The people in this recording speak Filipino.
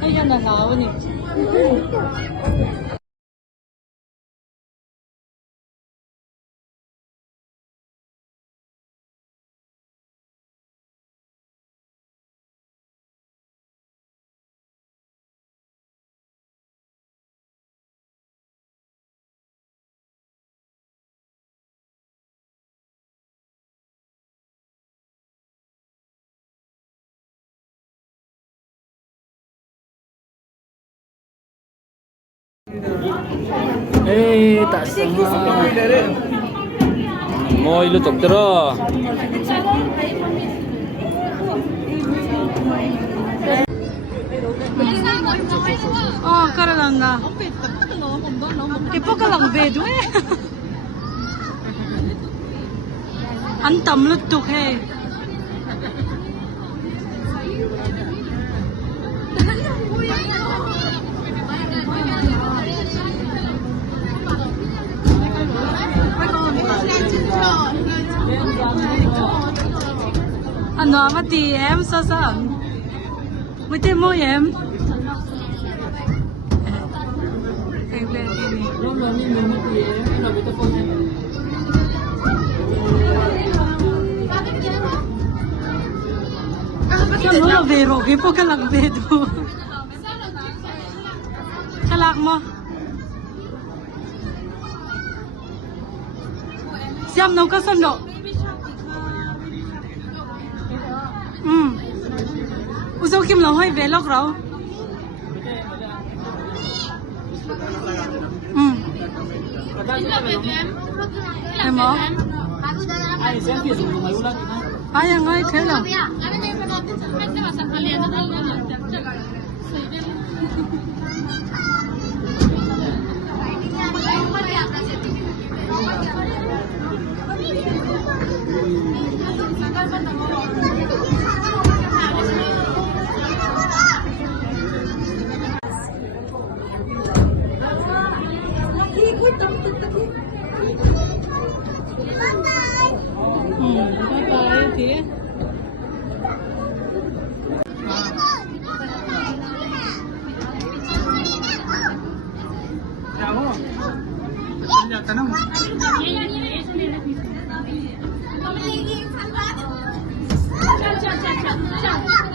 Kaya nakawan eh. Tak sama. Mau ilutok tero. Oh, karalanga. Tipo ka lang bedo eh. Ang tamlot tuk eh. Ano amati em sasa. Mute mo em. Ano vero gipo ka lang bedo. Kalak mo. Siam nấu có sâm độ. Uso kim lo hơi về lóc rồi. Em mo. Ai yang ai thế nào? Bye dear. Ciao, ciao, ciao, ciao.